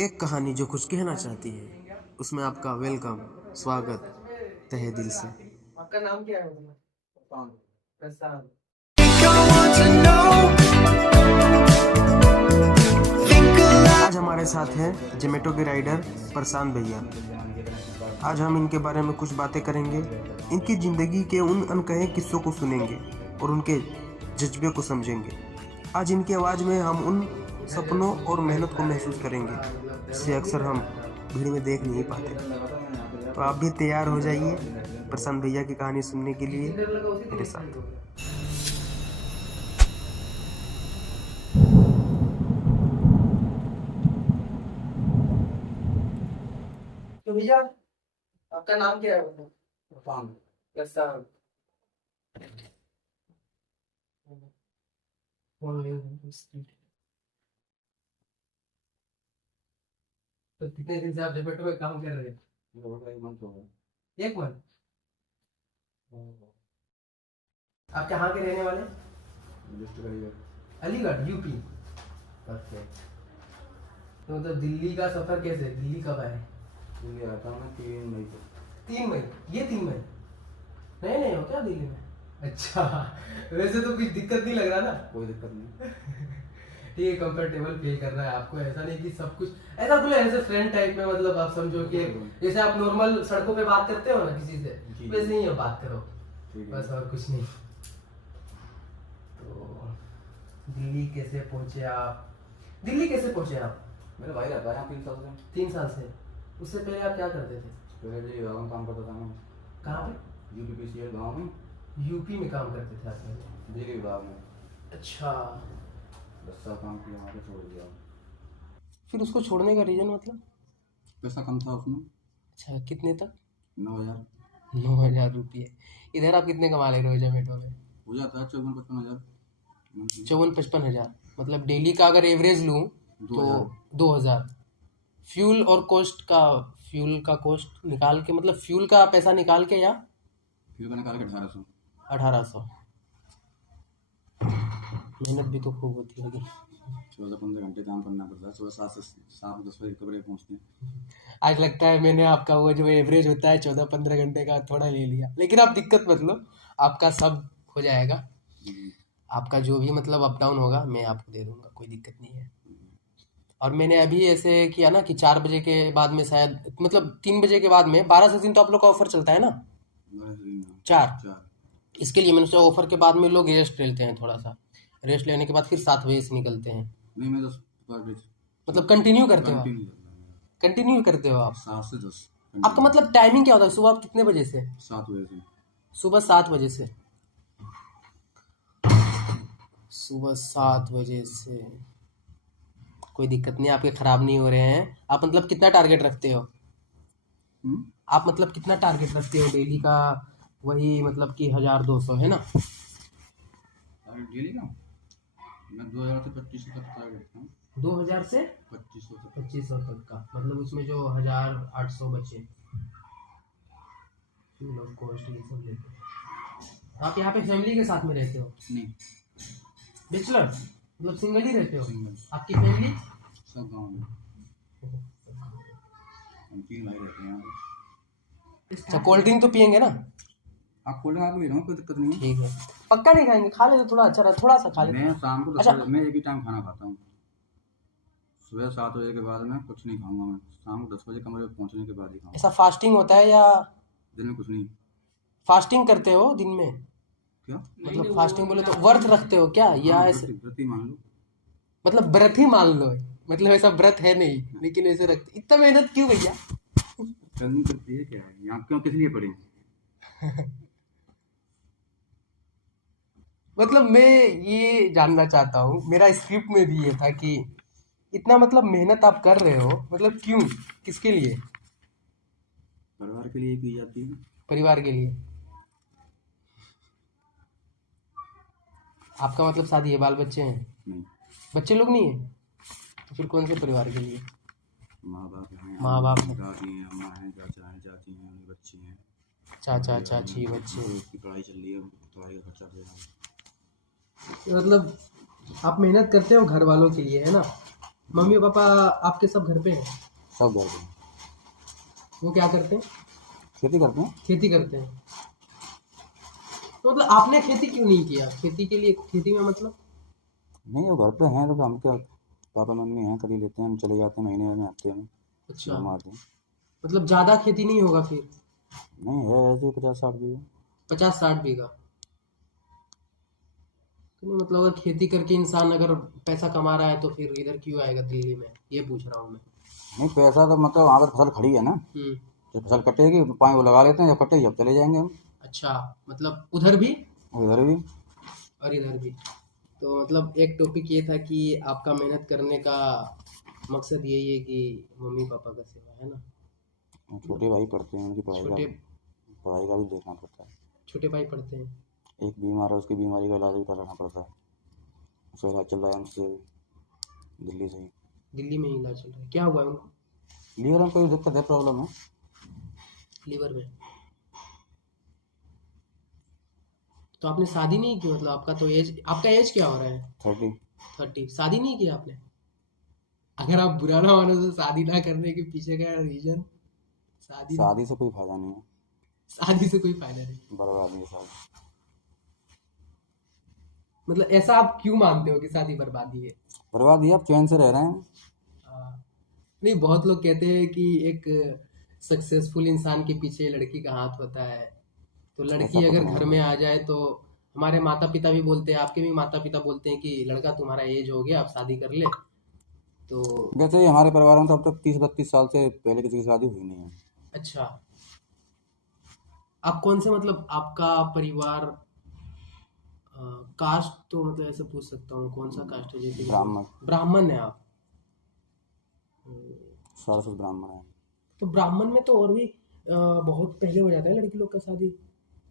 एक कहानी जो कुछ कहना चाहती है, उसमें आपका वेलकम, स्वागत तहे दिल से। आपका नाम क्या है? प्रशांत। आज हमारे साथ हैं जोमेटो के राइडर प्रशांत भैया। आज हम इनके बारे में कुछ बातें करेंगे, इनकी ज़िंदगी के उन अनकहे किस्सों को सुनेंगे और उनके जज्बे को समझेंगे। आज इनकी आवाज़ में हम उन सपनों और मेहनत को महसूस करेंगे जिसे अक्सर हम भीड़ में देख नहीं पाते। तो आप भी तैयार हो जाइए प्रशांत भैया की कहानी सुनने के लिए मेरे साथ। तो भैया आपका नाम क्या है? प्रशांत। तो कितने दिन से आप जोमेटो में काम कर रहे हैं? एक मंथ। आप कहाँ के रहने वाले? अलीगढ़, यूपी। परफेक्ट। तो मतलब दिल्ली का सफर कैसे? दिल्ली कब आए? दिल्ली आता हूँ मैं 3 मई को। 3 मई? ये 3 मई नए नए हो क्या दिल्ली में? अच्छा, वैसे तो कुछ दिक्कत नहीं लग रहा ना? कोई दिक्कत नहीं। ठीक है, कंफर्टेबल फील कर रहा है आपको, ऐसा नहीं कि सब कुछ ऐसा बोले ऐसे फ्रेंड टाइप में, मतलब आप समझो कि जैसे आप नॉर्मल सड़कों पे बात करते हो ना किसी से, वैसे ही बात करो बस, और कुछ नहीं। तो दिल्ली कैसे पहुंचे आप? दिल्ली कैसे पहुंचे आप? मेरा भाई रहता है यहाँ 3 साल से। 3 साल से? उससे पहले आप क्या करते थे? पहले जी गाँव में काम करता था मैं। कहाँ पे? यूपीपीसीएल गाँव में। यूपी में काम करते थे आप पहले? बिजली विभाग में। अच्छा। 10 साल काम किया, वहाँ पे छोड़ दिया। फिर उसको छोड़ने का रीज़न मतलब? पैसा कम था उसमें। अच्छा, कितने तक? 9,000। 9,000 रुपये। इधर आप कितने कमा ले रहे हो जोमेटो में? हो जाता है 54-55 हज़ार। 54-55 हज़ार मतलब डेली का अगर एवरेज लूँ तो 2,000। फ्यूल और फ्यूल का कॉस्ट निकाल के, मतलब फ्यूल का पैसा निकाल के, या फिर का निकाल के 1800। 1800। मेहनत भी तो खूब होती होगी। 14-15 घंटे काम करना पड़ता है। सुबह 7 से 7-10 बजे कपड़े पहुँचते हैं। आज लगता है मैंने आपका वो जो एवरेज होता है 14-15 घंटे का थोड़ा ले लिया, लेकिन आप दिक्कत मत लो, आपका सब हो जाएगा। आपका जो भी मतलब अप डाउन होगा मैं आपको दे दूंगा, कोई दिक्कत नहीं है। और मैंने अभी ऐसे किया ना कि 4 बजे के बाद में, शायद मतलब 3 बजे के बाद में 12 से 3 तो आप लोग का ऑफर चलता है ना? 4 इसके लिए मैंने सोचा ऑफर के बाद में लोग रेस्ट लेते हैं, थोड़ा सा रेस्ट लेने के बाद फिर 7 बजे से निकलते हैं। नहीं, मैं 10 मतलब कंटिन्यू करते हो आप? कंटिन्यू करते हो आप? 7 से 10। आपका मतलब टाइमिंग क्या होता है? सुबह आप कितने बजे से? 7 बजे से। सुबह 7 बजे से। सुबह 7 बजे से कोई दिक्कत नहीं, आपके ख़राब नहीं हो रहे हैं। आप मतलब कितना टारगेट रखते हो? आप मतलब कितना टारगेट रखते हो डेली का? वही मतलब कि 1,200 है ना? डेली का मैं 2000 से 2500 तक टारगेट रखता हूँ। 2000 से 2500 तक का मतलब उसमें जो 1,800 बचे लोग कॉस्ट ये सब लेते हैं। आप यहाँ पे फैमिली के साथ में रहते हो? नहीं, बैचलर मतलब सिंगल ही रहते हो? सिंगल। आपकी फैमिली? सब गाँव में। हम 3 भाई रहते हैं। अच्छा, कोल्ड ड्रिंक तो पियेंगे ना? आप कोल्ड ड्रिंक आप ले रहा हूँ, कोई दिक्कत नहीं है। ठीक है, पक्का नहीं खाएंगे? खा ले तो थोड़ा अच्छा रहा, थोड़ा सा खा ले। मैं शाम को 10 अच्छा। बजे मैं एक ही टाइम खाना खाता हूँ। सुबह 7 बजे के बाद मैं कुछ नहीं खाऊंगा। मैं शाम को 10 बजे कमरे में पहुँचने के बाद ही खाऊंगा। ऐसा फास्टिंग होता है या दिन में कुछ नहीं? फास्टिंग करते हो दिन में? क्या मतलब फास्टिंग बोले तो व्रत रखते हो क्या, या ऐसे? व्रत ही मान लो। मतलब व्रत ही मान लो, मतलब ऐसा व्रत है नहीं, लेकिन ऐसे रखते। इतना मेहनत क्यों भैया? करनी पड़ती है, क्या है यहाँ, क्यों, किस लिए पढ़े? मतलब मैं ये जानना चाहता हूँ, मेरा स्क्रिप्ट में भी ये था कि इतना मतलब मेहनत आप कर रहे हो, मतलब क्यों, किसके लिए? परिवार के लिए की जाती है। परिवार के लिए। आपका मतलब शादी है, बाल बच्चे हैं? नहीं, बच्चे लोग नहीं है? तो फिर कौन से परिवार के लिए? माँ बाप हैं, माँ बाप हैं। दादी हैं, अम्मा हैं, चाचा हैं, चाची हैं, उनके बच्चे हैं, चाचा चाची बच्चे। उसकी पढ़ाई चल रही है, पढ़ाई का खर्चा दे रहा हूँ। मतलब आप मेहनत करते हो घर वालों के लिए, है ना? मम्मी पापा आपके सब घर पे हैं? सब घर पे वो क्या करते हैं? खेती करते हैं। खेती करते हैं। तो मतलब आपने खेती क्यों नहीं किया? खेती के लिए, खेती में मतलब नहीं, वो घर पे हैं तो हम क्या, पापा मम्मी हैं, कर ही लेते हैं, हम चले जाते हैं महीने में, हफ्ते में अच्छा, घुमा आते हैं। मतलब ज्यादा खेती नहीं होगा फिर? नहीं है ऐसे ही 50-60 बीघे। 50-60 बीघा? तो नहीं मतलब अगर खेती करके इंसान अगर पैसा कमा रहा है तो फिर इधर क्यों आएगा दिल्ली में, ये पूछ रहा हूँ मैं। नहीं, पैसा तो मतलब वहाँ पर फसल खड़ी है ना, जब फसल कटेगी पानी वो लगा लेते हैं, जब कटेगी जब चले जाएंगे हम। अच्छा, मतलब उधर भी उधर भी। और इधर भी। तो मतलब एक टॉपिक ये था कि आपका मेहनत करने का मकसद यही है कि मम्मी पापा का सेवा, है ना? छोटे भाई पढ़ते हैं, उनकी छोटे पढ़ाई का भी देखना पड़ता है। छोटे भाई पढ़ते हैं? एक बीमार है, उसकी बीमारी का इलाज भी कराना पड़ता है, उसका इलाज चल रहा है हमसे दिल्ली से ही। दिल्ली में ही इलाज चल रहा है? क्या हुआ है उनको? लीवर में कोई दिक्कत है, प्रॉब्लम है। लीवर में? तो आपने शादी नहीं की? मतलब आपका एज क्या हो रहा है? 30। 30? शादी नहीं की आपने? अगर आप बुरा ना मानो तो शादी ना करने के पीछे का रीजन? शादी से कोई फायदा नहीं है, शादी से कोई फायदा नहीं? बर्बाद नहीं है शादी। मतलब ऐसा आप क्यों मानते हो कि शादी बर्बादी है? बर्बाद ही, आप चैन से रह रहे हैं। हाँ। नहीं, बहुत लोग कहते हैं कि एक सक्सेसफुल इंसान के पीछे लड़की का हाथ होता है। तो ऐसा लड़की कुछ अगर नहीं घर है। में आ जाए तो हमारे माता पिता भी बोलते हैं, आपके भी माता पिता बोलते हैं कि लड़का तुम्हारा एज हो गया, आप शादी कर ले। तो वैसे ही हमारे परिवार में तो अब तक 30-32 साल से पहले किसी की शादी हुई नहीं है। अच्छा, आप कौन से, मतलब आपका परिवार कास्ट, तो मतलब ऐसे पूछ सकता हूँ कौन सा कास्ट है? जैसे कि ब्राह्मण। ब्राह्मण है आप? सारस्वत ब्राह्मण है। तो ब्राह्मण में तो और भी बहुत पहले हो जाता है लड़की लोग का शादी,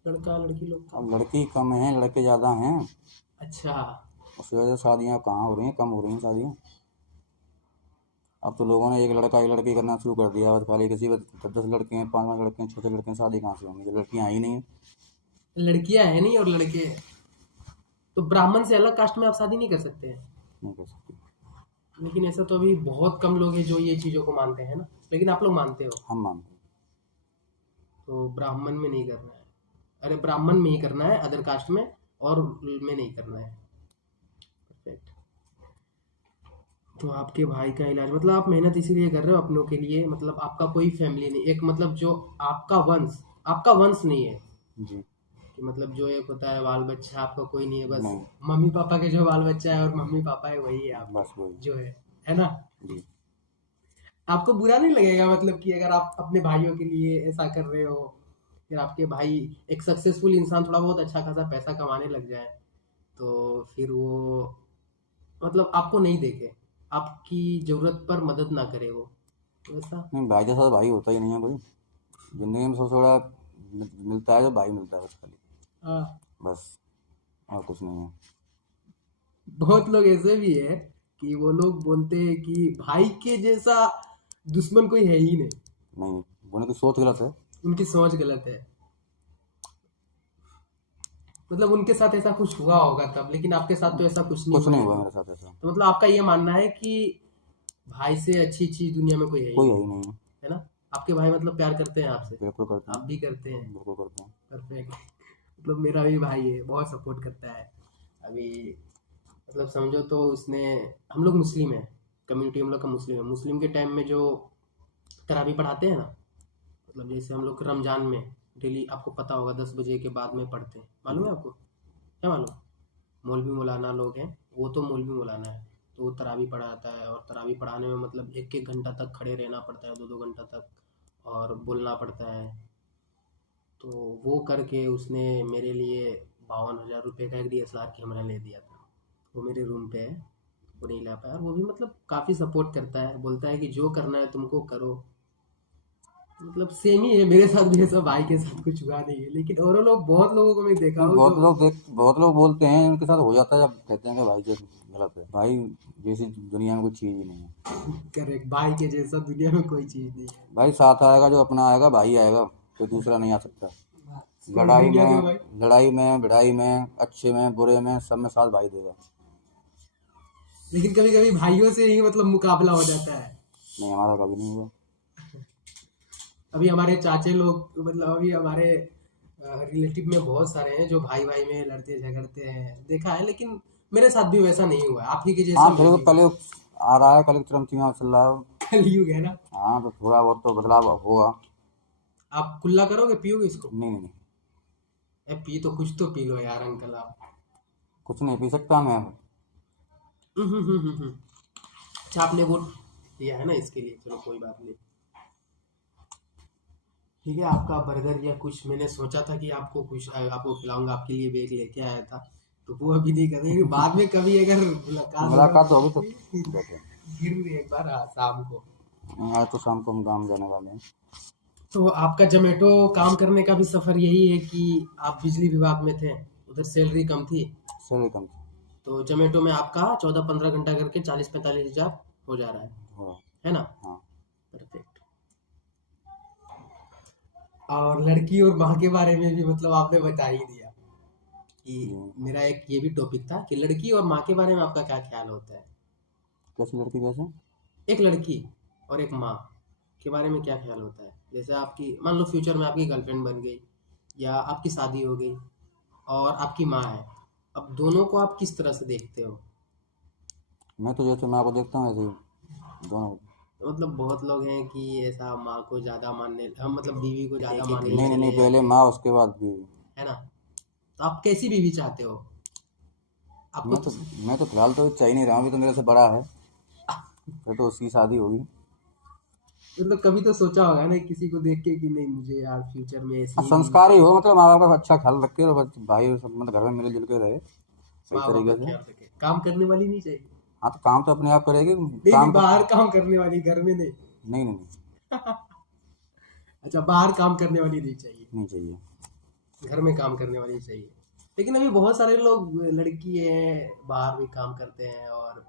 लड़का लड़की लोग का। अब लड़की कम हैं, लड़के ज़्यादा हैं, अच्छा, उस वजह से शादियाँ कहाँ हो रही हैं, कम हो रही हैं शादियाँ। अब तो लोगों ने एक लड़का एक लड़की करना शुरू कर दिया, और खाली किसी पर 10 लड़के हैं, 5 लड़के हैं, छोटे लड़के हैं, शादी कहाँ से होंगी जब लड़कियाँ ही नहीं हैं। लड़कियां है नहीं और लड़के हैं। तो ब्राह्मण से अलग कास्ट में आप शादी नहीं कर सकते हैं? नहीं कर सकती। लेकिन ऐसा तो अभी बहुत कम लोग हैं जो ये चीज़ों को मानते हैं ना, लेकिन आप लोग मानते हो। हम मानते हैं। तो ब्राह्मण में नहीं करना है? अरे ब्राह्मण में ही करना है, अदर कास्ट में और में नहीं करना है। परफेक्ट। तो आपके भाई का इलाज, मतलब आप मेहनत इसीलिए कर रहे हो अपनों के लिए, मतलब आपका कोई फैमिली नहीं, एक मतलब जो आपका वंश नहीं है जी। कि मतलब जो एक होता है बाल बच्चा, आपका कोई नहीं है, बस नहीं। मम्मी पापा के जो बाल बच्चा है और मम्मी पापा है वही है आप बस वही। जो है ना? जी। आपको बुरा नहीं लगेगा मतलब कि अगर आप अपने भाइयों के लिए ऐसा कर रहे हो, फिर आपके भाई एक सक्सेसफुल इंसान थोड़ा बहुत अच्छा खासा पैसा कमाने लग जाए तो फिर वो मतलब आपको नहीं देखे, आपकी जरूरत पर मदद ना करे वो, तो ऐसा? नहीं, भाई जैसा तो भाई होता ही नहीं है कोई ज़िंदगी में। सबसे बड़ा मिलता है तो भाई मिलता है, बस खाली, हाँ, बस, और कुछ नहीं है। बहुत लोग ऐसे भी है कि वो लोग बोलते हैं कि भाई के जैसा दुश्मन कोई है ही नहीं। नहीं, बोलने की सोच गलत है। उनकी सोच गलत है, मतलब उनके साथ ऐसा कुछ हुआ होगा तब, लेकिन आपके साथ तो ऐसा कुछ नहीं कुछ नहीं हुआ हुआ है। मेरे साथ ऐसा। तो मतलब आपका ये मानना है कि भाई से अच्छी चीज दुनिया में कोई है ही कोई नहीं, है ही नहीं है। है ना? आपके भाई मतलब प्यार करते हैं आपसे? बिल्कुल करते आप हैं। भी करते हैं? बिल्कुल करते हैं। परफेक्ट। मतलब मेरा भी भाई है, बहुत सपोर्ट करता है। अभी मतलब समझो तो उसने, हम लोग मुस्लिम है, कम्युनिटी हम लोग का मुस्लिम है। मुस्लिम के टाइम में जो तरावी पढ़ाते हैं ना, मतलब जैसे हम लोग रमजान में डेली, आपको पता होगा 10 बजे के बाद में पढ़ते हैं, मालूम है आपको? क्या मालूम? मौलवी मौलाना लोग हैं, वो तो मौलवी मौलाना है, तो वो तरावी पढ़ाता है। और तरावी पढ़ाने में मतलब 1-1 घंटा तक खड़े रहना पड़ता है, 2-2 घंटा तक, और बोलना पड़ता है। तो वो करके उसने मेरे लिए 52,000 रुपये का एक DSLR कैमरा ले दिया था। वो मेरे रूम पे है, वो नहीं ला पाया। और वो भी मतलब काफ़ी सपोर्ट करता है, बोलता है कि जो करना है तुमको करो। मतलब सेम ही है, मेरे साथ भी ऐसा भाई के साथ कुछ हुआ नहीं है, लेकिन और लोग, बहुत लोगों को मैं देखा हूँ जो बहुत लोग बोलते हैं उनके साथ हो जाता है, जब कहते हैं कि भाई जैसे गलत है। भाई जैसी दुनिया में कोई चीज़ ही नहीं है। करेक्ट, भाई के जैसा दुनिया में कोई चीज़ नहीं है। भाई साथ आएगा जो अपना आएगा, भाई आएगा, कोई दूसरा नहीं आ सकता। सोशल मीडिया के भाई, लड़ाई में भिड़ाई में, अच्छे में बुरे में, सब में साथ भाई देगा। लेकिन कभी कभी भाइयों से ही मतलब मुकाबला हो जाता है। नहीं, हमारा कभी नहीं हुआ। अभी हमारे चाचे लोग मतलब अभी हमारे रिलेटिव में बहुत सारे हैं जो भाई भाई में लड़ते झगड़ते हैं, देखा है। लेकिन मेरे साथ भी वैसा नहीं हुआ, आप ही के जैसा हाँ, मैं फिर भी वो हूँ। कलयुग आ रहा है, कलयुग चरमसीमा चल रहा है। कलयुग है ना। हाँ, तो थोड़ा बहुत तो बदलाव होगा। आप कुल्ला करोगे, पियोगे इसको? नहीं नहीं नहीं, पी तो कुछ तो पी लो यार अंकल आप। कुछ नहीं पी सकता मैं। अच्छा, आपने वो दिया है ना इसके लिए, चलो कोई बात नहीं। ठीक है, आपका बर्गर या कुछ मैंने सोचा था कि आपको कुछ आपको खिलाऊंगा, आपके लिए बेग लेके आया था, तो वो अभी नहीं कर रहे। बाद में कभी अगर मुलाकात होगा मुलाकात होगी तो बैठे। जरूर एक बार, हाँ, शाम को। आज तो शाम को हम गाँव जाने वाले हैं। तो आपका जोमेटो काम करने का भी सफर यही है कि आप बिजली विभाग में थे, उधर सैलरी कम थी, सैलरी कम थी। तो जोमेटो में आपका 14-15 घंटा करके 40-45 हज़ार हो जा रहा हाँ है ना? हाँ। परफेक्ट। और लड़की और माँ के बारे में भी मतलब आपने बता ही दिया कि जी। मेरा एक ये भी टॉपिक था कि लड़की और माँ के बारे में आपका क्या ख्याल होता है? कैसी लड़की कैसे? एक लड़की और एक माँ के बारे में क्या ख्याल होता है? जैसे आपकी मान लो फ्यूचर में आपकी गर्लफ्रेंड बन गई या आपकी शादी हो गई और आपकी माँ है, अब दोनों को आप किस तरह से देखते हो? मैं तो जैसे माँ को देखता हूँ ऐसे ही दोनों। मतलब बहुत लोग हैं कि ऐसा माँ को ज़्यादा मानने, हम मतलब बीवी को ज़्यादा मानने नहीं नहीं नहीं, लगे, पहले माँ उसके बाद बीवी। है ना? तो आप कैसी बीवी चाहते हो? आपको मैं तो मैं तो फिलहाल तो चाह ही नहीं रहा हूँ, अभी तो मेरे से बड़ा है, फिर तो उसकी शादी होगी। मतलब कभी तो सोचा होगा ना किसी को देख के कि नहीं मुझे यार फ्यूचर में ऐसी हाँ, ही संस्कारी हो, मतलब माँ बाप का अच्छा ख्याल रखे और बस भाई सब मतलब घर में मिलजुल के रहे सही माँ बाप तरीके का से। ख्याल रखे, काम करने वाली नहीं चाहिए। हाँ, तो काम तो अपने आप करेगी। नहीं नहीं, काम तो बाहर काम करने वाली, घर में नहीं। नहीं नहीं नहीं, अच्छा, बाहर काम करने वाली नहीं चाहिए, नहीं चाहिए। घर में काम करने वाली चाहिए। लेकिन अभी बहुत सारे लोग लड़की है बाहर भी काम करते हैं और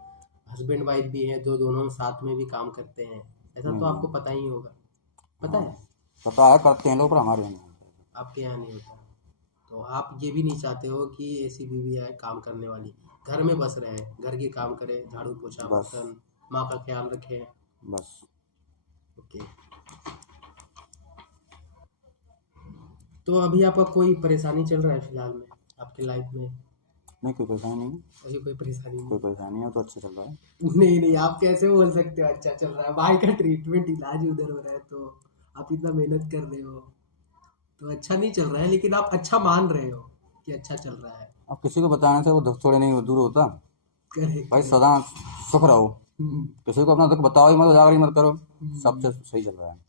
हस्बैंड वाइफ भी हैं जो दोनों साथ में भी काम करते हैं, ऐसा नहीं तो आपको नहीं। पता ही होगा। पता हाँ, है? पता है, करते हैं लोग, पर हमारे यहाँ नहीं होता है। आपके यहाँ नहीं होता। तो आप ये भी नहीं चाहते हो कि ऐसी बीवी आए काम करने वाली, घर में बस रहे, घर के काम करे, झाड़ू पोछा बस बर्तन, माँ का ख्याल रखे। बस। ओके। तो अभी आपका कोई परेशानी चल रहा है फिलहाल में आपकी लाइफ में? नहीं, कोई परेशानी नहीं है। अभी कोई परेशानी नहीं? कोई परेशानी है तो अच्छा चल रहा है। नहीं नहीं, आप कैसे बोल सकते हो अच्छा चल रहा है? भाई का ट्रीटमेंट इलाज उधर हो रहा है तो आप इतना मेहनत कर रहे हो, तो अच्छा नहीं चल रहा है, लेकिन आप अच्छा मान रहे हो कि अच्छा चल रहा है। अब किसी को बताने से वो दुख थोड़े नहीं दूर होता। करे भाई करे। सदा सुख रहो, किसी को अपना दुख बताओ ही मत, उजागर ही मत करो, हम्म। सबसे सही चल रहा है।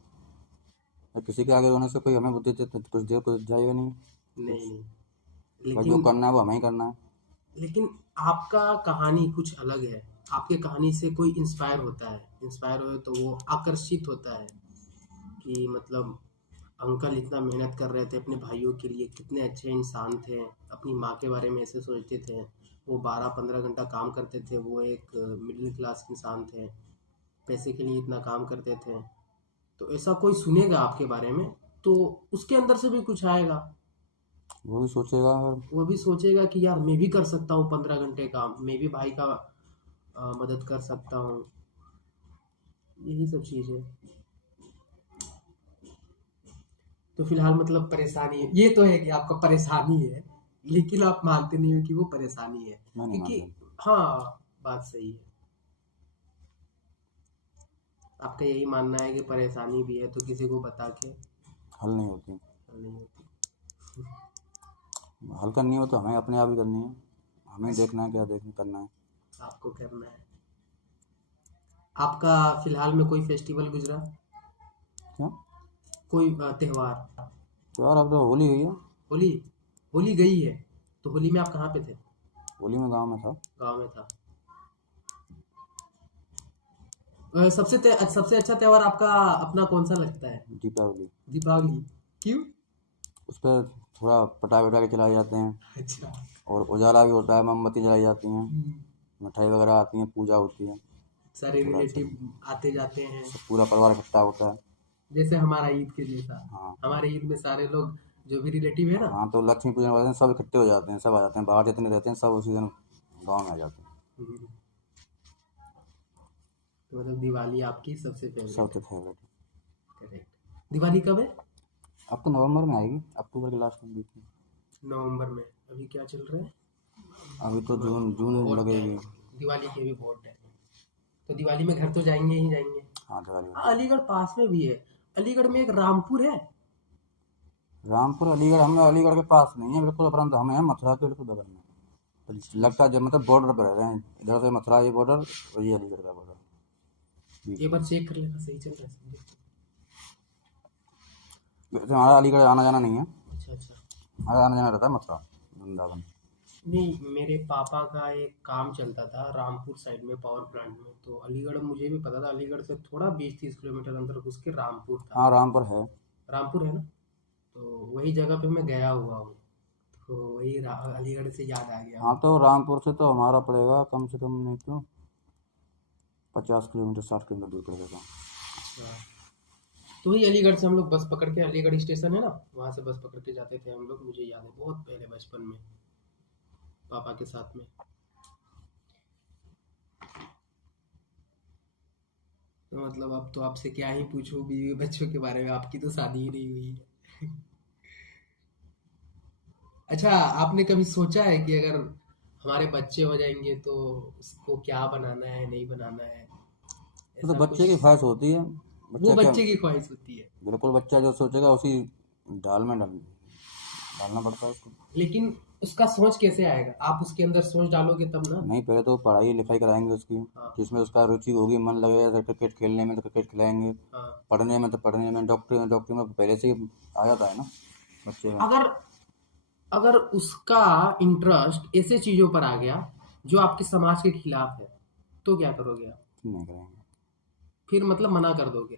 तो किसी के आगे रोने से कोई हमें बुद्धि देते कुछ देर कुछ जाएगा नहीं। नहीं नहीं, भाई जो लेकिन करना है वो हमें ही करना है। लेकिन आपका कहानी कुछ अलग है। आपके कहानी से कोई इंस्पायर होता है, इंस्पायर हो तो वो आकर्षित होता है कि मतलब अंकल इतना मेहनत कर रहे थे अपने भाइयों के लिए, कितने अच्छे इंसान थे, अपनी माँ के बारे में ऐसे सोचते थे, वो 12-15 घंटा काम करते थे, वो एक मिडिल क्लास इंसान थे, पैसे के लिए इतना काम करते थे। तो ऐसा कोई सुनेगा आपके बारे में तो उसके अंदर से भी कुछ आएगा, वो भी सोचेगा और वो भी सोचेगा कि यार मैं भी कर सकता हूँ 15 घंटे काम, मैं भी भाई का मदद कर सकता हूँ। यही सब चीज़ है। तो फिलहाल मतलब परेशानी है, ये तो है कि आपका परेशानी है, लेकिन आप मानते नहीं हो कि वो परेशानी है, मैं नहीं क्योंकि मानता। हाँ, बात सही है। आपका यही मानना है कि परेशानी भी है तो किसी को बता के हल नहीं होती। हल नहीं होती। हल करनी हो तो हमें अपने आप ही करनी है, हमें देखना है क्या देखना करना है। आपको करना है। आपका फिलहाल में कोई फेस्टिवल गुजरा, क्या कोई त्योहार? तो यार, अब तो होली हुई है। होली, होली गई है, तो होली में आप कहाँ पे थे? होली में गाँव में था। गांव में था। सबसे अच्छा त्योहार आपका अपना कौन सा लगता है? दीपावली। दीपावली। क्यों? उस पर थोड़ा पटाखे वटाखे चलाए जाते हैं अच्छा। और उजाला भी होता है, मोमबत्ती जलाई जाती हैं, हम्म। मिठाई वगैरह आती हैं, पूजा होती है। सारे थोड़ा अच्छा रिलेटिव आते जाते हैं, सब पूरा परिवार इकट्ठा होता है। जैसे हमारा ईद के जैसा। हाँ हमारे ईद में सारे लोग जो भी रिलेटिव है ना, हाँ, तो लक्ष्मी पूजन वाले दिन सब इकट्ठे हो जाते हैं, सब आ जाते हैं, बाहर जितने रहते हैं सब उसी दिन गाँव में आ जाते हैं। हम्म, तो मतलब दिवाली आपकी सबसे फेवरेट। सबसे फेवरेट। करेक्ट। दिवाली कब है? अब तो नवंबर में आएगी, अक्टूबर के लास्ट में बीच में। नवंबर में। अभी क्या चल रहा है? अभी तो जून बहुत लगेगी। टाइम। दिवाली के भी बहुत टाइम है। तो दिवाली में घर तो जाएंगे ही जाएंगे। हाँ दिवाली में। हाँ, अलीगढ़ पास में भी है। अलीगढ़ में एक रामपुर है। रामपुर अलीगढ़, हमें अलीगढ़ के पास नहीं है बिल्कुल, परंतु हमें है मथुरा के बिल्कुल बगल में। लगता है जब मतलब बॉर्डर पर रह रहे हैं, इधर से मथुरा ये बॉर्डर और ये अलीगढ़ का बॉर्डर। एक बार चेक कर लेना सही चल रहा है। वैसे हमारा अलीगढ़ आना जाना नहीं है, अच्छा अच्छा। हमारा आना जाना रहता है मथुरा वृंदावन। नहीं, मेरे पापा का एक काम चलता था रामपुर साइड में पावर प्लांट में, तो अलीगढ़ मुझे भी पता था। अलीगढ़ से थोड़ा 20-30 किलोमीटर अंदर घुस के रामपुर था। हाँ रामपुर है। रामपुर है ना? तो वही जगह पे मैं गया हुआ हूँ। तो वही अलीगढ़ से याद आ गया। हाँ तो रामपुर से तो हमारा पड़ेगा कम से कम नहीं तो 50 किलोमीटर 60 किलोमीटर दूर पड़ेगा। अच्छा। तो वही अलीगढ़ से हम लोग बस पकड़ के, अलीगढ़ स्टेशन है ना, वहाँ से बस पकड़ के जाते थे हम लोग। मुझे याद है बहुत पहले बचपन में पापा के साथ में। तो मतलब अब तो आपसे क्या ही पूछूं बीवी बच्चों के बारे में, आपकी तो शादी ही नहीं हुई है। अच्छा, आपने कभी सोचा है कि अगर हमारे बच्चे हो जाएंगे तो उसको क्या बनाना है, नहीं बनाना है? तो ऐसा बच्चे की कुछ? ख्वाहिश होती है। वो बच्चा क्या, बच्चे की ख्वाहिश होती है। बिल्कुल बच्चा जो सोचेगा उसी दाल में डालना पड़ता है उसको। लेकिन उसका सोच कैसे आएगा? आप उसके अंदर सोच डालोगे तब ना। नहीं, पहले तो पढ़ाई लिखाई कराएंगे उसकी, हाँ जिसमें उसका रुचि होगी, मन लगेगा। जैसे क्रिकेट खेलने में तो क्रिकेट खिलाएंगे, हाँ। पढ़ने में तो पढ़ने में, डॉक्टरी में पहले से ही आ जाता है ना बच्चे में। अगर अगर उसका इंटरेस्ट ऐसे चीजों पर आ गया जो आपके समाज के खिलाफ है, तो क्या करोगे आप? नहीं करेंगे। फिर मतलब मना कर दोगे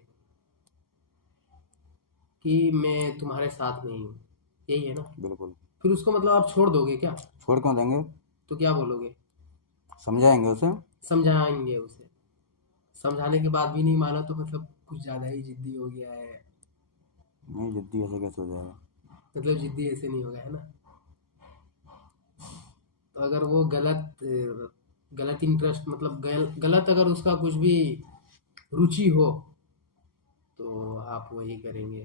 कि मैं तुम्हारे साथ नहीं हूँ, यही है ना? बिल्कुल। फिर उसको मतलब आप छोड़ दोगे क्या? छोड़ क्यों देंगे, तो क्या बोलोगे? समझाएंगे उसे। समझाएंगे उसे। समझाने के बाद भी नहीं माना तो मतलब कुछ ज्यादा ही जिद्दी हो गया है। नहीं, जिद्दी ऐसे कैसे हो जाएगा। मतलब जिद्दी ऐसे नहीं होगा, है ना? तो अगर वो गलत इंटरेस्ट, मतलब गलत अगर उसका कुछ भी रुचि हो तो आप वही करेंगे।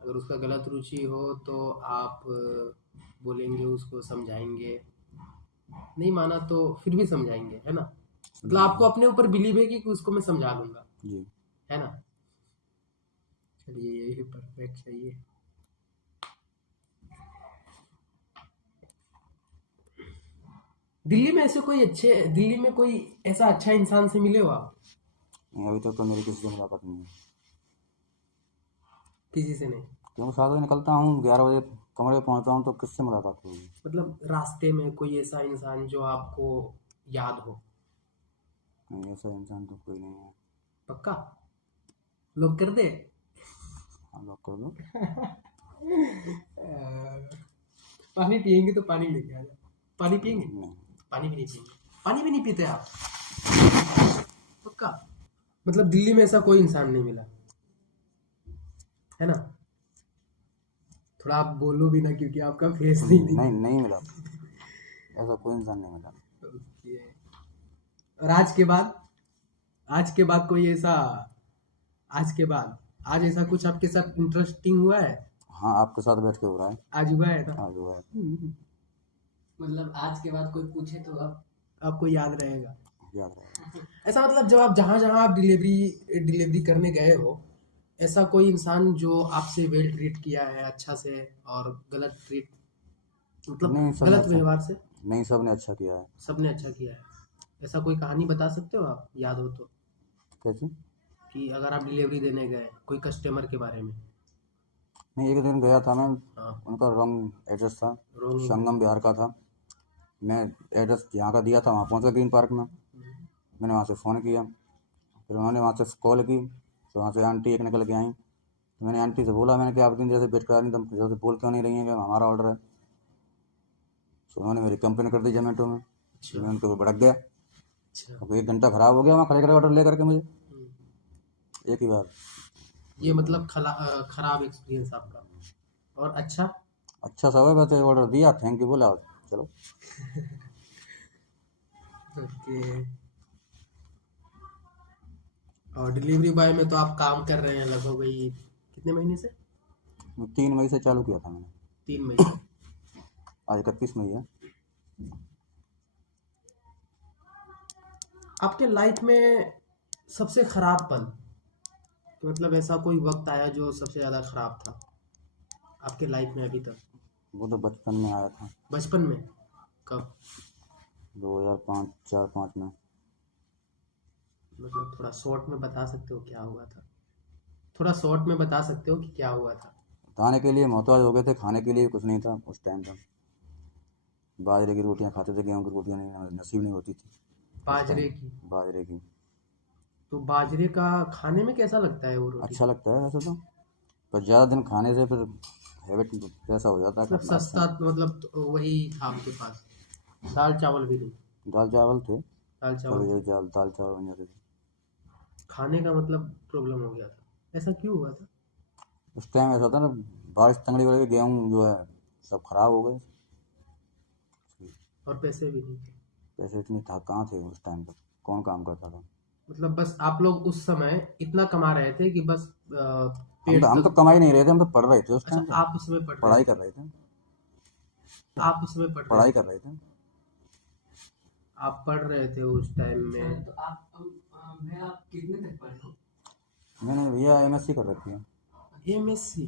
अगर उसका गलत रुचि हो तो आप बोलेंगे, उसको समझाएंगे। नहीं माना तो फिर भी समझाएंगे, है ना? मतलब आपको अपने ऊपर बिलीव है कि उसको मैं समझा लूंगा, जी। है ना? चलिए, यही परफेक्ट सही है। दिल्ली में कोई ऐसा अच्छा इंसान से मिले हो आप? नहीं, अभी तक तो मेरी किसी से मुलाकात नहीं है, किसी से नहीं? क्योंकि 7 बजे निकलता हूँ, 11 बजे कमरे पे पहुँचता हूँ, तो किससे मुलाकात होगी। मतलब रास्ते में कोई ऐसा इंसान जो आपको याद हो? नहीं, ऐसा इंसान तो कोई नहीं है। पक्का? लोग कर दे। हाँ लॉक कर दो। पानी पियेंगे तो पानी लेके आ जाओ। पानी पियेंगे? नहीं। पानी भी नहीं पियेंगे? पानी भी नहीं पीते आप? पक्का? मतलब दिल्ली में ऐसा कोई इंसान नहीं मिला, है ना? थोड़ा आप बोलो भी ना, क्योंकि आपका फेस नहीं नहीं नहीं मिला, ऐसा कोई इंसान नहीं मिला। ओके। और आज के बाद कोई ऐसा, आज ऐसा कुछ आपके साथ इंटरेस्टिंग हुआ है? हाँ, आपके साथ बैठ के हो रहा है। आज हुआ है ना? आज हुआ है। मतलब आज के बाद कोई पूछे तो आपको याद रहेगा। याद रहेगा। ऐसा मतलब जब आप जहाँ जहाँ आप डिलीवरी करने गए हो, ऐसा कोई इंसान जो आपसे वेल ट्रीट किया है अच्छा से, और गलत ट्रीट, मतलब नहीं, सबने गलत अच्छा, व्यवहार से? नहीं सबने अच्छा किया है। सबने अच्छा किया है। ऐसा कोई कहानी बता सकते हो आप, याद हो तो? कैसी? कि अगर आप डिलीवरी देने गए कोई कस्टमर के बारे में। नहीं, एक दिन गया था मैं, हाँ। उनका रॉन्ग एड्रेस था, Wrong- संगम बिहार का था। मैं एड्रेस जहाँ का दिया था वहाँ पहुँच गया ग्रीन पार्क में। मैंने वहाँ से फ़ोन किया, फिर उन्होंने वहाँ से कॉल की, तो वहाँ से आंटी एक निकल के आई। तो मैंने आंटी से बोला, मैंने कि आप दिन जैसे वेट करा नहीं, तुम जैसे बोल क्यों नहीं रही हैं कि हमारा ऑर्डर है। तो उन्होंने मेरी कंप्लेन कर दी जोमेटो में। अच्छा। मैं उनको भड़क गया, अच्छा। क्योंकि 1 घंटा ख़राब हो गया वहाँ खड़े खड़े ऑर्डर ले करके मुझे एक ही बार। ये मतलब खराब एक्सपीरियंस आपका। और अच्छा? अच्छा सब है, वैसे ऑर्डर दिया, थैंक यू बोला, चलो। ओके। और डिलीवरी बॉय में तो आप काम कर रहे हैं लगभग वही कितने महीने से? 3 मई से चालू किया था मैंने। 3 मई से। आज 31 मई है। आपके लाइफ में सबसे खराब पल, मतलब ऐसा कोई वक्त आया जो सबसे ज़्यादा खराब था आपके लाइफ में अभी तक? वो तो बचपन में आया था, बचपन में? कब? 2005-4-5 में। मतलब थोड़ा शॉर्ट में बता सकते हो क्या हुआ था? थोड़ा शॉर्ट में बता सकते हो कि क्या हुआ था? खाने के लिए मोहताज हो गए थे, खाने के लिए कुछ नहीं था उस टाइम पर। बाजरे की रोटियां खाते थे, गेहूं की रोटियां नहीं नसीब नहीं होती थी। बाजरे की? बाजरे की तो बाजरे का खाने में कैसा लगता है वो रोटी? अच्छा लगता है वैसे तो, पर ज़्यादा दिन खाने से फिर हैबिट वैसा हो जाता है। मतलब सस्ता, मतलब तो वही था आपके पास? दाल चावल भी नहीं? दाल चावल थे, दाल चावल कभी थे। दाल चावल बन जाते थे। खाने का मतलब प्रॉब्लम हो गया था, ऐसा क्यों हुआ था? उस टाइम ऐसा था ना, बारिश तंगड़ी पड़ गई, गेहूँ जो है सब खराब हो गए। और पैसे भी नहीं थे? पैसे इतने था कहाँ थे उस टाइम पर, कौन काम करता था। मतलब बस आप लोग उस समय इतना कमा रहे थे कि बस पेट हम तो तक? कमा ही नहीं रहे थे, हम तो पढ़ रहे थे उस अच्छा, टाइम पर। आप उसमें पढ़ रहे पढ़ाई थे? कर रहे थे, आप उसमें पढ़ रहे पढ़ाई थे? कर रहे थे। आप पढ़ रहे थे उस टाइम में? तो आप भैया आप कितने तक पढ़े हो? मैंने भैया MSc कर रखी है। MSc?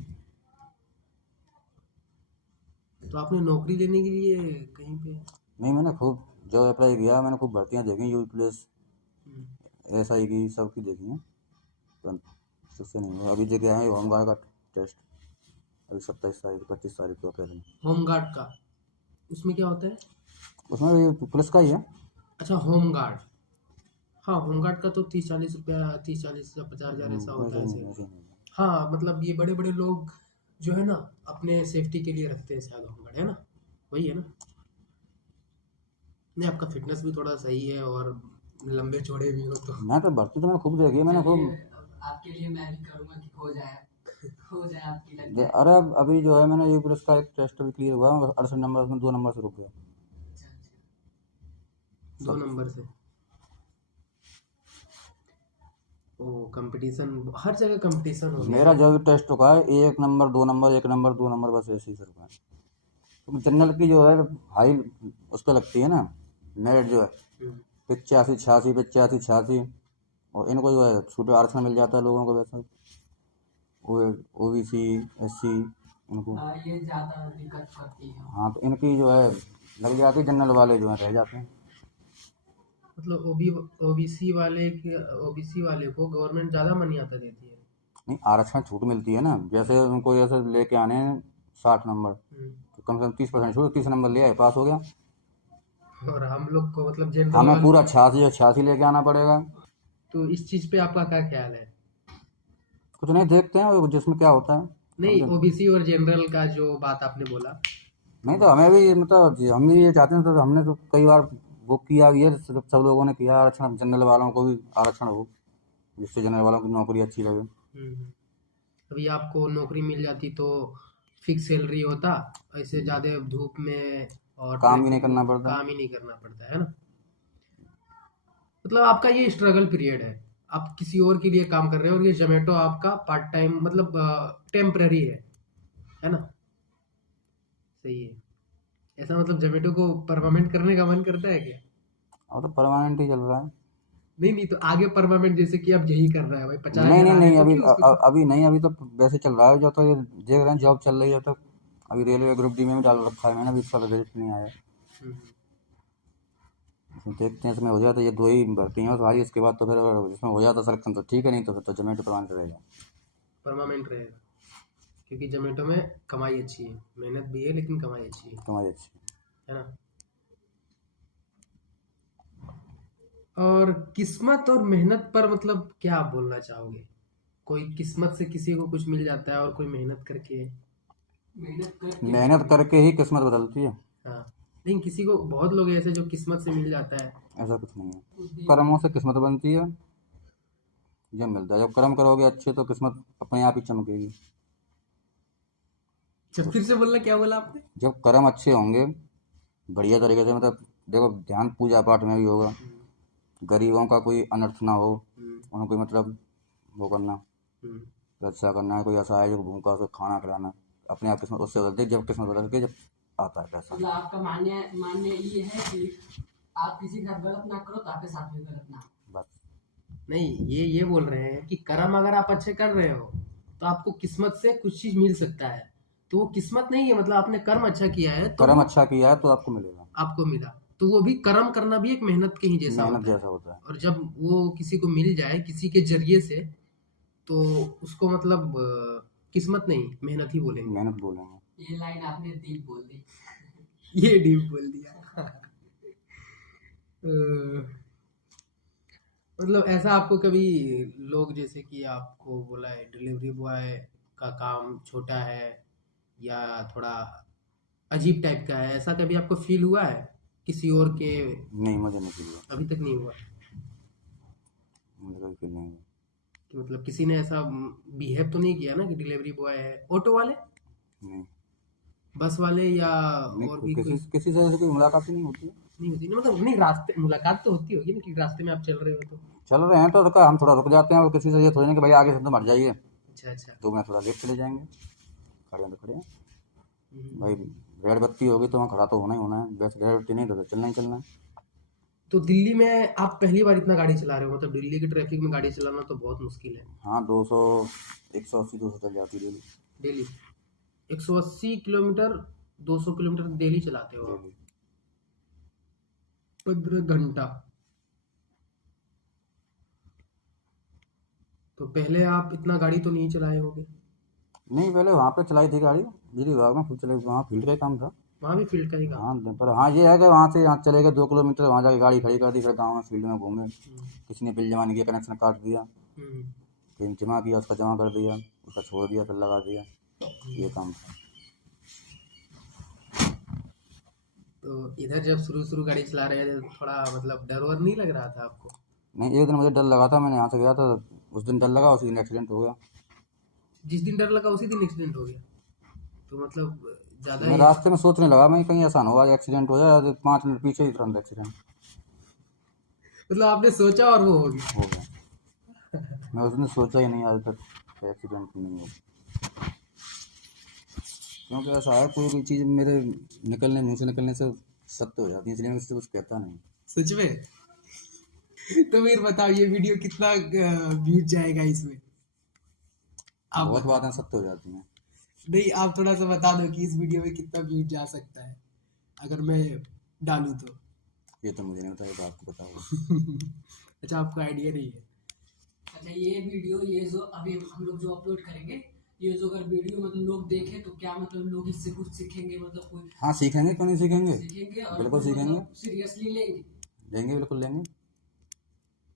तो आपने नौकरी लेने के लिए कहीं पे? नहीं, मैंने खूब जॉब अप्लाई किया, मैंने खूब भर्तियाँ देखी, यूपी पुलिस, SI की, सबकी देखी हैं, पर उससे नहीं हुआ। अभी जगह है होमगार्ड का टेस्ट, अभी 27 तारीख 25 तारीख को कह रहे हैं। होमगार्ड का? उसमें क्या होता है? उसमें भी पुलिस का ही है। अच्छा, होमगार्ड। हाँ, होमगार्ड का तो 30-40 रुपया, 30-40 या 50,000 ऐसा होता है वैसे शायद। नहीं, वैसे नहीं। हाँ, मतलब ये बड़े बड़े लोग जो है ना अपने सेफ्टी के लिए रखते हैं शायद होमगार्ड, है ना? वही है ना? नहीं, आपका फिटनेस भी थोड़ा सही है और लंबे चौड़े भी हो तो। मैं तो भर्ती तो मैंने खूब देखी है, मैंने खूब आपके लिए मैं भी करूंगा कि हो जाए आपकी लग जाए। अरे अभी जो है मैंने यूपी पुलिस का एक टेस्ट भी क्लियर हुआ, 68 नंबर, उसमें 2 नंबर से रुक गया। अच्छा अच्छा। 2 नंबर से? ओ, कंपटीशन हर जगह कंपटीशन हो गया मेरा है। जो भी टेस्ट रुका है 1 नंबर 2 नंबर 1 नंबर 2 नंबर बस ऐसे ही से रुका है। तो जनरल की जो है हाई उस पर लगती है ना मेरिट जो है, हम्म। 85 86 85 86, और इनको जो है छूट आरक्षण मिल जाता है लोगों को वैसे, वो OBC SC इनको। हाँ, ये ज्यादा दिक्कत करती है। हाँ, तो इनकी जो है लग जाती है, जनरल वाले जो है रह जाते हैं। मतलब ओबीसी वाले को गवर्नमेंट ज़्यादा मान्यता देती है? नहीं, आरक्षण छूट मिलती है ना, जैसे उनको जैसे लेके आने हैं 60 नंबर, तो कम से कम 30% छूट, 30 नंबर ले आए, पास हो गया। और हम लोग को मतलब जनरल हमें वाले, पूरा 86 लेके आना पड़ेगा। तो इस चीज़ पे आपका क्या ख्याल है? कुछ नहीं, देखते हैं वो जिसमें क्या होता है। नहीं, ओबीसी और जनरल का जो बात आपने बोला, नहीं तो हमें भी मतलब हम भी ये चाहते हैं, तो हमने तो कई बार बुक किया भी है, सब लोगों ने किया आरक्षण, जनरल वालों को भी आरक्षण हो, जिससे जनरल वालों की नौकरी अच्छी लगे। अभी आपको नौकरी मिल जाती तो फिक्स सैलरी होता, ऐसे ज़्यादा धूप में और काम भी नहीं करना पड़ता। काम ही नहीं करना पड़ता है ना? मतलब आपका ये स्ट्रगल पीरियड है, आप किसी और के लिए काम कर रहे हो और ये जोमेटो आपका पार्ट टाइम मतलब टेम्पररी है ना? सही है। ऐसा मतलब जोमेटो को परमानेंट करने का मन करता है क्या? और तो परमानेंट ही चल रहा है। नहीं नहीं, तो आगे परमानेंट जैसे कि अब यही कर रहा है भाई, 50,000 नहीं नहीं आ रहे नहीं, हैं, तो अभी क्यों उसको अभी नहीं, अभी तो वैसे चल रहा है, जो तो ये देख रहे हैं जॉब चल रही है, तो अभी रेलवे ग्रुप D में भी डाल रखा है मैंने, अभी इसका रिजल्ट नहीं आया। हम्म। इसमें देखते हैं, इसमें हो जाता है, ये 2 ही भर्ती हैं भाई, इसके बाद तो फिर अगर इसमें हो जाता सिलेक्शन तो ठीक है, नहीं तो फिर तो जोमेटो परमानेंट रहेगा। परमानेंट रहेगा, क्योंकि जोमेटो में कमाई अच्छी है, मेहनत भी है लेकिन कमाई अच्छी कमाई अच्छी है ना? और किस्मत और मेहनत पर मतलब क्या आप बोलना चाहोगे? कोई किस्मत से किसी को कुछ मिल जाता है और कोई मेहनत करके, मेहनत करके ही किस्मत बदलती है। हाँ, लेकिन किसी को, बहुत लोग ऐसे जो किस्मत से मिल जाता है। ऐसा कुछ नहीं है, कर्मों से किस्मत बनती है, जब मिलता है, जब कर्म करोगे अच्छे तो किस्मत अपने आप ही चमकेगी। जब फिर से बोलना, क्या बोला आपने? जब कर्म अच्छे होंगे बढ़िया तरीके से, मतलब देखो ध्यान पूजा पाठ में भी होगा, गरीबों का कोई अनर्थ ना हो, उनको मतलब वो करना, रक्षा करना है। कोई ऐसा है जो भूखा उसे खाना खिलाना, अपने आप किस्मत उससे बदलती है जब किस्मत बदल के जब आता है पैसा। मतलब आपका मान्य ये है कि आप किसी के साथ गलत ना करो तो आपके साथ भी गलत ना हो। बस नहीं, ये बोल रहे हैं कि कर्म अगर आप अच्छे कर रहे हो तो आपको किस्मत से कुछ चीज मिल सकता है, तो वो किस्मत नहीं है, मतलब आपने कर्म अच्छा किया है तो कर्म अच्छा किया है तो आपको मिलेगा, आपको मिला। तो वो भी कर्म करना भी एक मेहनत के ही जैसा मेहनत होता है। जैसा होता है। और जब वो किसी को मिल जाए किसी के जरिए से, तो उसको मतलब किस्मत नहीं, मेहनत ही बोलेंगे। मेहनत बोलेंगे। ये लाइन आपने डीप बोल दी। ये डीप बोल दिया। मतलब ऐसा आपको कभी लोग जैसे कि आपको बोला है डिलीवरी बॉय का काम छोटा है या थोड़ा अजीब टाइप का है, ऐसा कभी आपको फील हुआ है किसी और के? नहीं, मुझे नहीं फील हुआ, अभी तक नहीं हुआ मुझे कोई फील नहीं हुआ। कि मतलब किसी ने ऐसा बिहेव तो नहीं किया ना कि डिलीवरी बॉय है? ऑटो वाले, नहीं, बस वाले या नहीं और भी कोई? किसी से ऐसी कोई मुलाकात ही नहीं होती है। नहीं होती ना, मतलब नहीं, रास्ते मुलाकात तो होती होगी ना कि रास्ते में आप चल रहे हो तो? चल रहे हैं तो रुका, हम थोड़ा रुक जाते हैं और किसी से ये थोड़ी ना कि भाई आगे से तो मर जाइए, अच्छा अच्छा। 2 मिनट थोड़ा लेट चले जाएंगे, खड़े हैं तो खड़े हैं हम्म। भाई। रेड बत्ती होगी तो वहाँ खड़ा तो होना ही होना है, वैसे रेड बत्ती नहीं तो चलना ही चलना है। तो दिल्ली में आप पहली बार इतना गाड़ी चला रहे हो? मतलब दिल्ली की ट्रैफिक में गाड़ी चलाना तो बहुत मुश्किल है। हाँ, 200 180 200 चल जाती है डेली 180 किलोमीटर 200 किलोमीटर डेली चलाते हो आप? डेली। 15 घंटा। तो पहले आप इतना गाड़ी तो नहीं चलाए होगे? नहीं, पहले वहाँ पे चलाई थी गाड़ी, बिजली विभाग में खुद चलाई, वहाँ फील्ड का ही काम था। वहाँ भी फील्ड का ही काम? हाँ, पर हाँ ये है कि वहाँ से यहाँ चले गए 2 किलोमीटर, वहाँ जाके गाड़ी खड़ी कर दी, फिर गाँव में फील्ड में घूमे, किसी ने बिल जमा नहीं किया, कनेक्शन काट दिया, हम्म। फिर जमा किया, उसका जमा कर दिया, उसका छोड़ दिया, फिर लगा दिया, ये काम था। तो इधर जब शुरू गाड़ी चला रहे थे तो थोड़ा मतलब डर वर नहीं लग रहा था आपको? नहीं, एक दिन मुझे डर लगा था, मैंने यहाँ से गया था, उस दिन डर लगा, उसी दिन एक्सीडेंट हो गया। जिस दिन डर लगा उसी दिन एक्सीडेंट हो गया? तो मतलब ज्यादा मैं ही रास्ते में सोचने लगा, मैं कहीं ऐसा ना हो आज एक्सीडेंट हो जाए, 5 मिनट पीछे ही तुरंत एक्सीडेंट मतलब आपने सोचा और वो हो गया? हो गया। मैं उस दिन सोचा ही नहीं आज तक एक्सीडेंट नहीं हो, क्योंकि ऐसा है कोई भी चीज़ मेरे मुँह से निकलने से सत्य हो जाती है, इसलिए मैं किसी से कुछ कहता नहीं। सच में? तो फिर बताओ ये वीडियो कितना व्यूज जाएगा इसमें? आप बहुत बातें सत्य हो जाती हैं। नहीं, आप थोड़ा सा बता दो कि इस वीडियो में कितना व्यूज जा सकता है अगर मैं डालूं तो? ये तो मुझे नहीं पता, ये तो आपको पता होगा। अच्छा, आपको आइडिया नहीं है? अच्छा, ये वीडियो ये जो अभी हम लोग जो अपलोड करेंगे, ये जो अगर वीडियो मतलब लोग देखें तो क्या मतलब लोग इससे कुछ सीखेंगे? मतलब कोई हाँ, सीखेंगे, क्यों नहीं सीखेंगे, सीखेंगे और बिल्कुल कोई सीखेंगे, मतलब सीरियसली लेंगे। लेंगे, बिल्कुल लेंगे।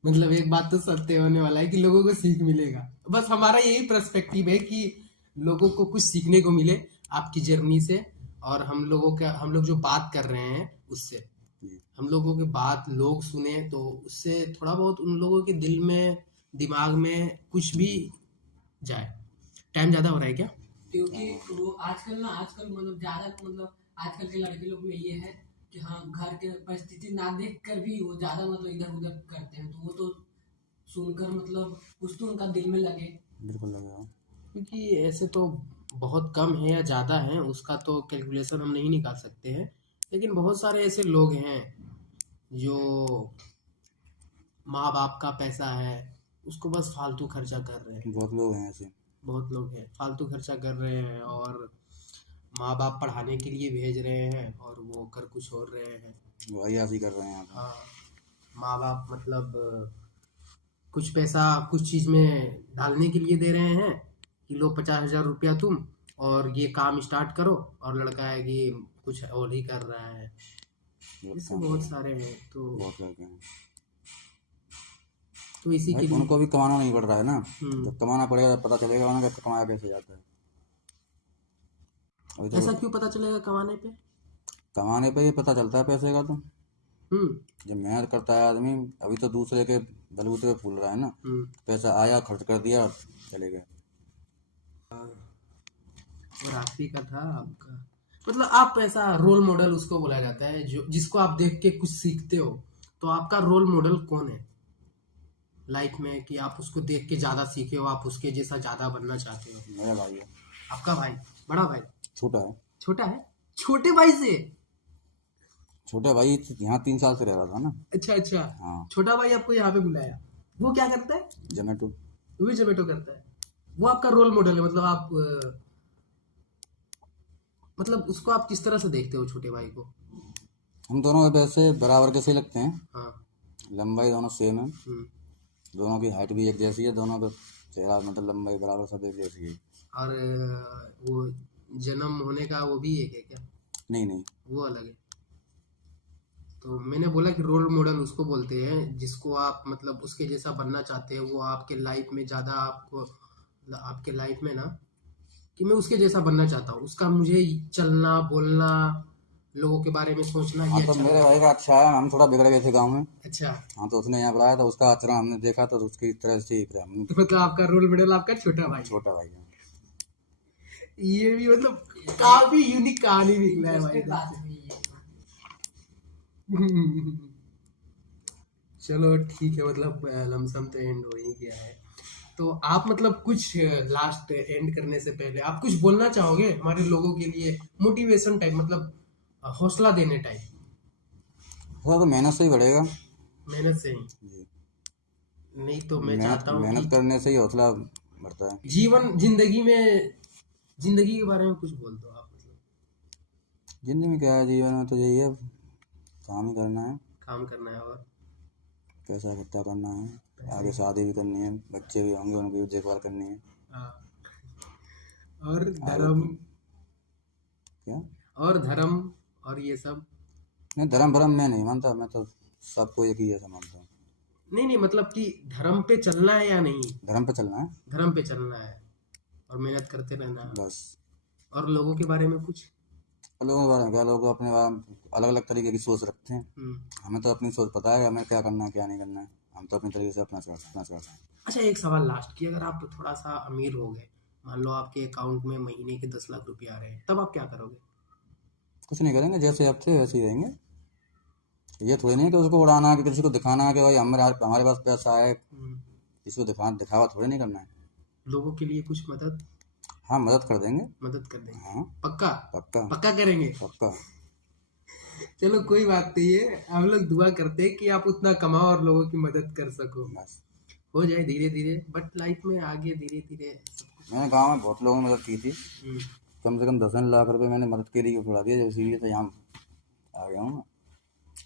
मतलब एक बात तो सत्य होने वाला है कि लोगों को सीख मिलेगा। बस हमारा यही पर्सपेक्टिव है कि लोगों को कुछ सीखने को मिले आपकी जर्नी से, और हम लोग जो बात कर रहे हैं उससे, हम लोगों की बात लोग सुने तो उससे थोड़ा बहुत उन लोगों के दिल में दिमाग में कुछ भी जाए। टाइम ज़्यादा हो रहा है क्या? क्योंकि वो आजकल मतलब ज़्यादा मतलब आजकल के लड़के लोग में ये है कि हाँ, घर के परिस्थिति ना देख कर भी वो ज़्यादा मतलब इधर उधर करते हैं, तो वो तो सुनकर मतलब कुछ तो उनका दिल में लगे। बिल्कुल लगेगा, क्योंकि ऐसे तो बहुत कम है या ज़्यादा है उसका तो कैलकुलेशन हम नहीं निकाल सकते हैं, लेकिन बहुत सारे ऐसे लोग हैं जो माँ बाप का पैसा है उसको बस फालतू खर्चा कर रहे हैं। बहुत लोग हैं ऐसे, बहुत लोग हैं फालतू खर्चा कर रहे हैं, और माँ बाप पढ़ाने के लिए भेज रहे हैं और वो कर कुछ और रहे हैं। वो अय्याशी कर रहे हैं यहाँ पे। हाँ, माँ बाप मतलब कुछ पैसा कुछ चीज़ में डालने के लिए दे रहे हैं कि लो 50,000 रुपया तुम और ये काम स्टार्ट करो, और लड़का है कि कुछ और ही कर रहा है। इससे बहुत सारे हैं। बहुत लड़के हैं, तो इसी के लिए उनको भी कमाना नहीं पड़ रहा है ना, हम्म। जब कमाना पड़ेगा तब पता चलेगा उन्हें कैसे कमाया कैसे जाता है। अभी ऐसा तो क्यों पता चलेगा कमाने पे? कमाने पे ही पता चलता है पैसे का, तो हम्म जब मेहनत करता है आदमी, अभी तो दूसरे के बलबूते पे फूल रहा है ना, पैसा आया खर्च कर दिया चले गए। और आखिरी का था आपका, मतलब आप ऐसा रोल मॉडल उसको बोला जाता है जो जिसको आप देख के कुछ सीखते हो, तो आपका रोल मॉडल कौन है? लाइफ में कि आप उसको देख के ज्यादा सीखे हो, आप उसके जैसा ज्यादा बनना चाहते हो? मेरा भाई है, आपका भाई? बड़ा भाई? छोटा है। छोटा है? छोटे भाई से? छोटा भाई यहाँ 3 साल से रह रहा था ना। अच्छा अच्छा। हाँ, छोटा भाई आपको यहाँ पे बुलाया, वो क्या करता है? जोमेटो। वो भी जोमेटो करता है? वो आपका रोल मॉडल है? मतलब आप मतलब उसको आप किस तरह से देखते हो छोटे भाई को? हम दोनों वैसे बराबर जैसे लगते हैं, हाँ। लंबाई दोनों सेम है, हम्म। दोनों की हाइट भी एक जैसी है, दोनों का चेहरा मतलब लंबाई बराबर सब एक जैसी है। और वो जन्म होने का वो भी एक है क्या? नहीं नहीं, वो अलग है? तो मैंने बोला कि रोल मॉडल उसको बोलते हैं जिसको आप मतलब उसके जैसा बनना चाहते हैं, वो आपके लाइफ में ज़्यादा आपको आपके लाइफ में ना कि मैं उसके जैसा बनना चाहता हूँ, उसका मुझे चलना बोलना लोगों के बारे में सोचना हाँ ये तो अच्छा मेरे लगता है। भाई का अच्छा है, हम थोड़ा बिगड़ गए थे गाँव में। अच्छा। हाँ तो उसने यहाँ बुलाया था, उसका आचरण हमने देखा तो उसकी तरह से ही फिर हम तो मतलब आपका रोल मॉडल आपका छोटा भाई? छोटा भाई है। ये भी मतलब काफी यूनिक कहानी निकला है भाई। उसमें बात हुई है। चलो ठीक है, मतलब लमसम तो एंड हो ही गया है। तो आप मतलब कुछ लास्ट एंड करने से पहले आप कुछ बोलना चाहोगे हमारे लोगों के लिए, मोटिवेशन टाइप, मतलब हौसला देने टाइप? थोड़ा तो मेहनत से ही बढ़ेगा मेहनत से ही? जी। नहीं तो मैं चाहता हूँ मेहनत कि करने से ही हौसला बढ़ता है। जीवन जिंदगी में जिंदगी के बारे में कुछ बोल दो आप। मतलब जिंदगी में क्या है, जीवन में तो यही है, काम ही करना है, काम करना है और पैसा इकट्ठा करना है, आगे शादी भी करनी है, बच्चे भी होंगे उनकी भी देखभाल करनी है। और धर्म? क्या? और धर्म और ये सब? नहीं, धर्म भरम मैं नहीं मानता, मैं तो सबको एक ही ऐसा मानता हूँ। नहीं नहीं, मतलब कि धर्म पे चलना है या नहीं? धर्म पे चलना है धर्म पे चलना है और मेहनत करते रहना है। बस। और लोगों के बारे में कुछ? लोगों के बारे में क्या, लोग अपने बारे में अलग अलग तरीके की सोच रखते हैं, हम्म। हमें तो अपनी सोच पता है, हमें क्या करना है क्या नहीं करना है, हम तो अपनी तरीके से अपना चाहते हैं। अच्छा, एक सवाल लास्ट की, अगर आप थोड़ा सा अमीर हो गए, मान लो आपके अकाउंट में महीने के 10 लाख रुपए आ रहे हैं, तब आप क्या करोगे? कुछ नहीं करेंगे, जैसे अब थे वैसे ही रहेंगे। ये थोड़ी नहीं कि उसको उड़ाना है, कि किसी को दिखाना है कि भाई हमारे पास पैसा है, किसी को दिखावा थोड़ी नहीं करना है। लोगों के लिए कुछ मदद? हाँ, मदद कर देंगे। मदद कर देंगे? हाँ, पक्का? पक्का पक्का करेंगे? पक्का। चलो कोई बात नहीं है, हम लोग दुआ करते हैं कि आप उतना कमाओ और लोगों की मदद कर सको, बस हो जाए धीरे धीरे, बट लाइफ में आगे धीरे धीरे सब कुछ। मैंने गाँव में बहुत लोगों की मदद की थी, कम से कम 10 लाख रुपए मैंने मदद के लिए उड़ा दिया, इसीलिए तो यहाँ आ गया हूँ ना।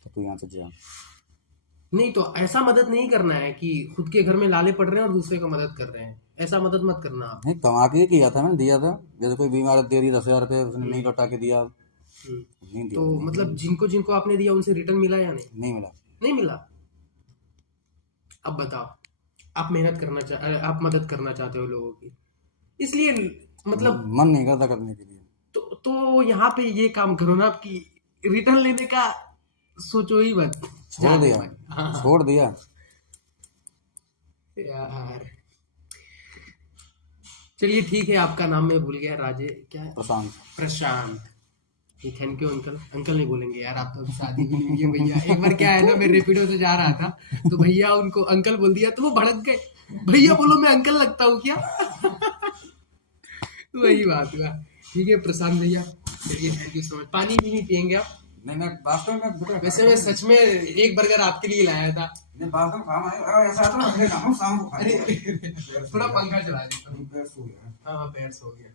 तो तू यहाँ से जा। नहीं तो ऐसा मदद नहीं करना है कि खुद के घर में लाले पड़ रहे हैं और दूसरे को मदद कर रहे हैं, ऐसा मदद मत करना आप। नहीं, कमा के ही किया था, मैंने दिया था, जैसे कोई बीमार दे दी 10,000 रुपये, उसने नहीं लौटा के दिया, नहीं दिया, तो मतलब जिनको जिनको आपने दिया उनसे रिटर्न मिला या नहीं? नहीं मिला। नहीं मिला? अब बताओ, आप मेहनत करना आप मदद करना चाहते हो लोगों की, इसलिए मतलब मन नहीं करता करने के लिए। तो यहाँ पे ये काम करो ना, आपकी रिटर्न लेने का सोचो ही मत। छोड़ दिया, हाँ छोड़ दिया यार। चलिए ठीक है, आपका नाम मैं भूल गया, राजे क्या है? Prashant. Prashant. Thank you uncle. Uncle नहीं बोलेंगे यार, आप तो अभी शादी भी नहीं हुई है भैया। एक बार क्या है ना, मैं रेपिडो से जा रहा था तो भैया उनको अंकल बोल दिया तो वो भड़क गए, भैया बोलो मैं अंकल लगता हूँ क्या? वही बात हुआ। ठीक है प्रशांत भैया, चलिए थैंक यू सो मच। पानी भी नहीं पियेंगे आप? नहीं, मैं वास्तव में वैसे मैं सच में एक बर्गर आपके लिए लाया था। नहीं, वास्तव में काम आया, ऐसा तो मैं शाम को अरे थोड़ा पंखा चला देता हूँ। खाऊंगा। हाँ पैर सो गया।